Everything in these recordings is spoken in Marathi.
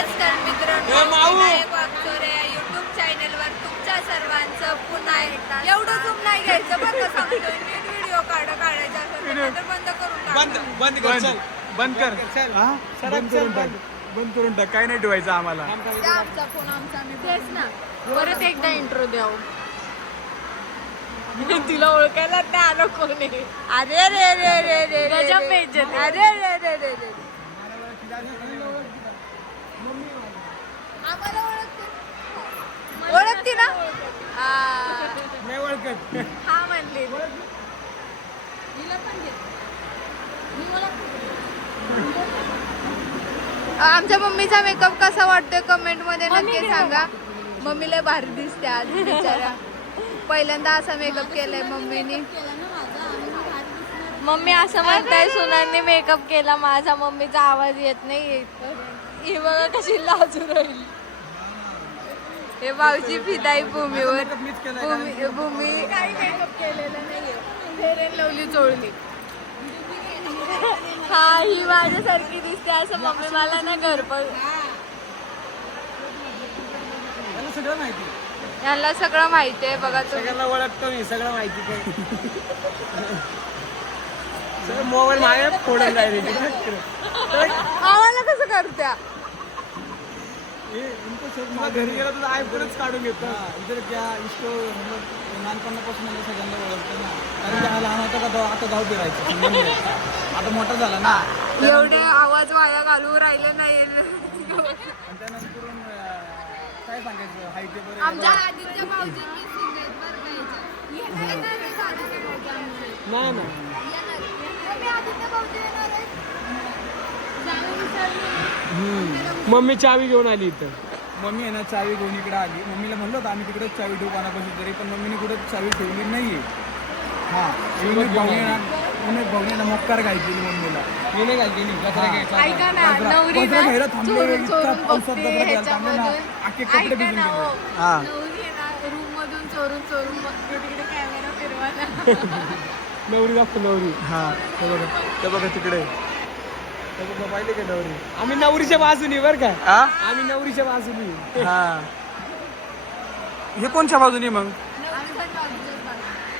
नमस्कार मित्रांनो. विनायक वागचोरे या युट्यूब चॅनलवर तुमच्या सर्वांचं पुन्हा एकदा एवढं झूम नाही घ्यायचं बरं का सांगतोय. नीट व्हिडिओ काढ काढायचा असेल तर नाहीतर बंद करून बंद टाका. बंद कर चल. बंद कर. हा? बंद करून टाक. बंद. करून टाक. काय नाही ठेवायचं आम्हाला. द्या आमचा फोन आमचा आम्ही तेच ना. परत एकदा इंट्रो द्याव. तिला ओळखायला नाही आलं कोणी. अरे रे रे रे रे गजब बेइज्जती. अरे रे रे रे रे. आम्हाला ओळखते. ओळखते ना? आ, नाही ओळखत. हा म्हणली. आमच्या मम्मीचा मेकअप कसा वाटतोय कमेंटमध्ये नक्की सांगा. मम्मीला भारी दिसते आज बिचारा. पहिल्यांदा असा मेकअप केलाय मम्मीनी. मम्मी असं म्हणताय सुनांनी मेकअप केला माझा मम्मीचा आवाज येत नाही ही बघा कशी लाजू राहिली. हे भाऊजी फिदाई भूमीवर भूमी भूमी काही मेकअप केलेला नाहीये लवली चोळली हा ही माझ्यासारखी दिसते असं मम्मी मला ना घर पण सगळं माहिती. यांना सगळं माहिती आहे बघा सगळ्यांना ओळखतो मी सगळं माहिती काय मोबाईल माझ्या फोडून जाईल. आम्हाला कसं करत्या? घरी गेला तुझा आयफोनच काढून घेतो. इतर त्या इसको लहानपणापासून मला सगळ्यांना ओळखतो ना. कारण त्या लहान होता का तो आता गाव फिरायचं. आता मोठा झाला ना. एवढे आवाज वाया घालू राहिले नाही. त्यानंतर काय सांगायचं? हाय ते बरं आमच्या आदित्य भाऊजींनी नाही ना मम्मी चावी घेऊन आली इथं. मम्मी आहे ना चावी घेऊन इकडे आली. मम्मीला म्हणलं होतं आम्ही तिकडेच चावी ठेवू कानापासून तरी पण मम्मीने कुठे चावी ठेवली हा भाऊने ना भाऊने मम्मीला. मी नाही ऐका ना नवरी ना घ्यायला थांबले चोरून इतका चोरून पावसात बघते दगड घ्यायला थांबले ना. ह्याच्यामधून. अख्खे कपडे ऐका भिजून ना हो. गेले. हा. नवरी आहे ना रूम मधून चोरून चोरून बघते तिकडे कॅमेरा फिरवायला. नवरी दाखव नवरी. हा ते बघा ते बघा तिकडे. पाहिले का नवरी? आम्ही नवरीच्या बाजूनी बर का? हा आम्ही नवरीच्या बाजूनी. हा. हे कोणत्या बाजूने मग.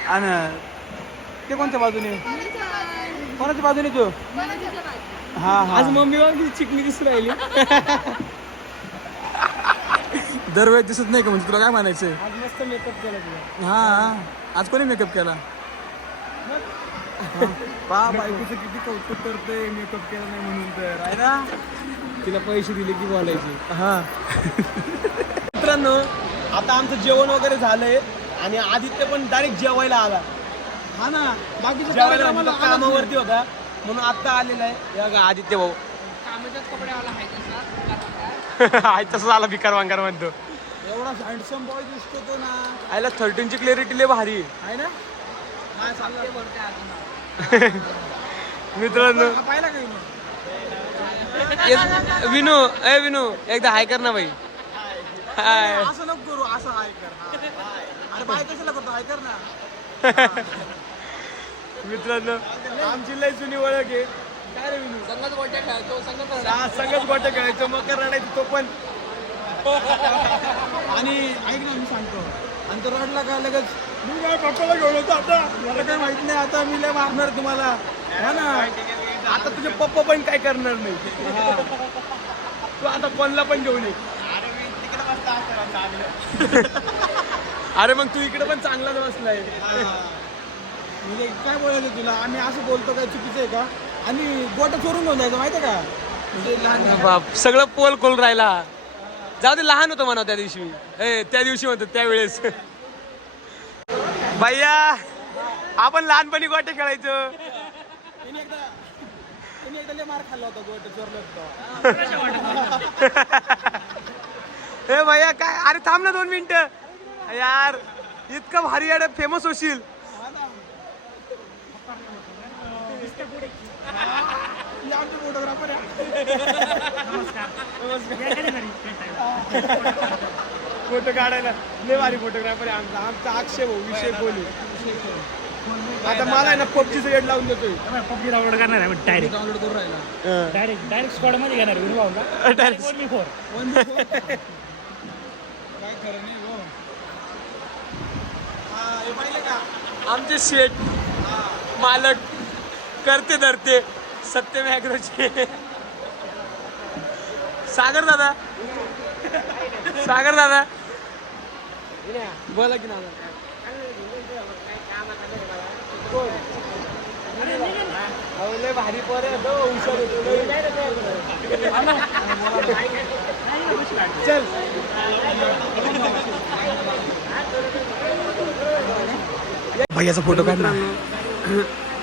आणि ते कोणत्या बाजूने? कोणाच्या बाजूने तो. हा आज मम्मी किती चिकनी दिसू राहिली. दरवेळेस दिसत नाही का म्हणजे? तुला काय आज मस्त मेकअप केला तुला. हा. आज कोणी मेकअप केला? पा बायकोचं किती कौतुक करतोय मेकअप केला नाही म्हणून तर आहे ना? तिला पैसे दिले की बोलायचे. हा. मित्रांनो आता आमचं जेवण वगैरे झालंय आणि आदित्य पण डायरेक्ट जेवायला आला. हा ना बाकीच्या जेवायला कामावरती होता म्हणून आता आलेला आहे. बघा आदित्य भाऊ. आहे तसं झाला भिकार वांगार म्हणतो. एवढा हँडसम बॉय दिसतो तो ना. आयला थर्टीनची क्लॅरिटी लय भारी आहे. आहे ना? मित्रांनो. विनू? ए विनू एकदा हाय कर ना भाई हाय. असं नको करू असं हाय कर. अरे बाय कशाला करतो? हाय कर ना. मित्रांनो आमची लय जुनी ओळख आहे. काय रे विनू? संगत गोट्या खेळतो संगत गोट्या खेळायचो मकर रडायचो तो पण. आणि ऐक ना मी सांगतो. आणि तो रडला का लगेच? मी काय पप्पाला घेऊन होतो आता? मला काय माहीत नाही आता मी लय मारणार तुम्हाला. हा ना? आता तुझे पप्पा पण काय करणार नाही. तू आता कोणला पण घेऊन ये. अरे मग तू इकडे पण चांगलाच बसलाय. म्हणजे काय बोलायचं तुला? आम्ही असं बोलतो काय चुकीचं आहे का? आणि गोटा चोरून घेऊन जायचं माहिती आहे का? म्हणजे लहान बाप सगळं पोल खोल राहिला. जाऊ दे लहान होतो म्हणा त्या दिवशी ए त्या दिवशी म्हणतो त्यावेळेस. भैया आपण लहानपणी गोटे खेळायचो. हे भैया काय अरे थांब ना दोन मिनिट. यार इतकं भारी यार फेमस होशील. फोटोग्राफर फोटो काढायला. लय भारी फोटोग्राफर आहे आमचा. आमचा अक्षय भाऊ विषय बोलू. आता मला आहे ना पबजीचं वेळ लावून देतोय. पबजी डाउनलोड करणार आहे डायरेक्ट डाउनलोड करून राहिला. डायरेक्ट डायरेक्ट स्क्वॉडमध्ये घेणार फोर काय खरं नाही हो. आमचे शेठ मालक करते धरते सत्यम ॲग्रोचे. सागर दादा. सागर दादा. बोला की ना लय भारी पोर तो हुशार होतो चल. भैयाचा फोटो काढ ना.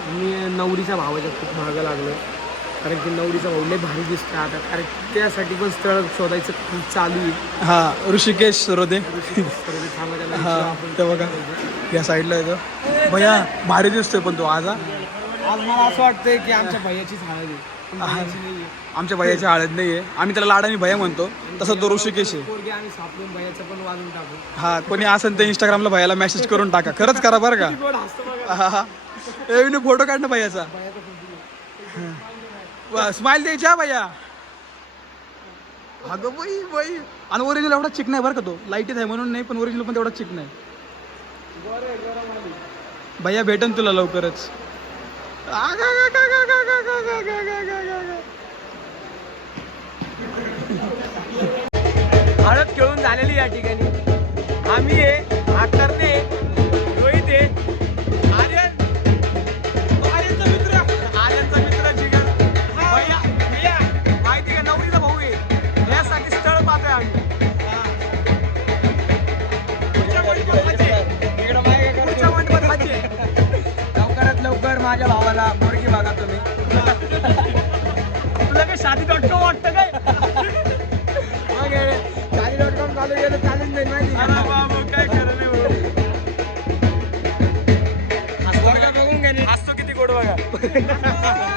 मी नवरीच्या भावाच्या खूप मागं लागलो कारण की नवरीचा भाऊ लय भारी दिसतो आता. कारण त्यासाठी पण स्थळ शोधायचं खूप चालू आहे. हा ऋषिकेश सरोदे ते हा. ते बघा. या साईडला येतो. भैया भारी दिसतोय पण तो आज हा. आज मला असं वाटतंय की आमच्या भैयाचीच हळद आहे. पण भैयाची नाहीये. आमच्या भैयाची हळद नाहीये. आम्ही त्याला लाडानी भैया म्हणतो. तसं तो ऋषिकेश आहे. पोरगी आम्ही सापडून भैयाचं पण वाजून टाकू. हा कोणी असेल तर इंस्टाग्रामला भैयाला मेसेज करून टाका. खरंच करा बरं का. गोड हसतो बघा. हा, हा. ए, विनू फोटो काढ ना भैयाचा. स्माइल द्यायच्या भैया अगं बाई बाई आणि ओरिजिनल एवढा चिक नाही बरं का तो लाईटीत आहे म्हणून नाही पण ओरिजिनल पण एवढा चिक आहे भैया भेटन तुला लवकरच हळद खेळून झालेली या ठिकाणी आम्ही आहे টাকা তো নেই আপনাকে সাথী ডট কম আট টাকায় সাথী ডট কম চালু গেলে চালিয়ে নেই নাই हसतो किती गोड बघा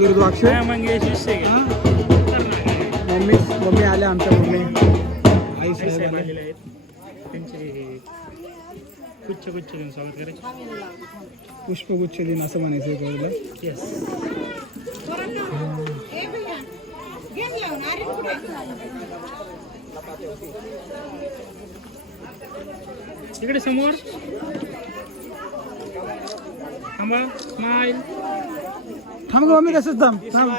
वगैरे द्राक्ष मंगेश मम्मी मम्मी आल्या आमच्या मम्मी. आई साहेब आलेले पुष्पगुच्छ दिन असं म्हणायचं कळलं येस इकडे समोर. थांबा. स्माईल थांब गं मम्मी थांब. थांब.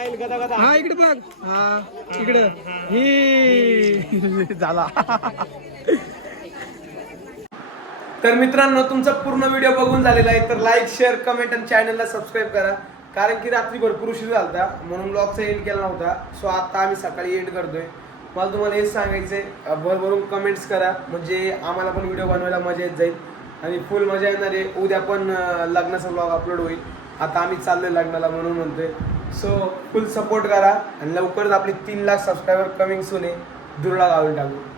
हा इकडे बघ. हा इकडे. हे. झाला. तर मित्रांनो तुमचा पूर्ण व्हिडिओ बघून झालेला आहे तर लाईक शेअर कमेंट आणि चॅनलला सबस्क्राईब करा. कारण की रात्री भरपूर उशीर झालता म्हणून ब्लॉगचा एंड केला नव्हता. सो आता आम्ही सकाळी एंड करतोय. मला तुम्हाला हेच सांगायचंय भरभरून कमेंट्स करा. म्हणजे आम्हाला पण व्हिडिओ बनवायला मजा येत जाईल. आणि फुल मजा येणार आहे. उद्या पण लग्नाचा ब्लॉग अपलोड होईल. आता आम्ही चाललोय लग्नाला म्हणून म्हणतोय. सो फुल सपोर्ट करा. आणि लवकरच आपली तीन लाख सबस्क्रायबर कमिंग सुने दुर्ला गावी टाकू.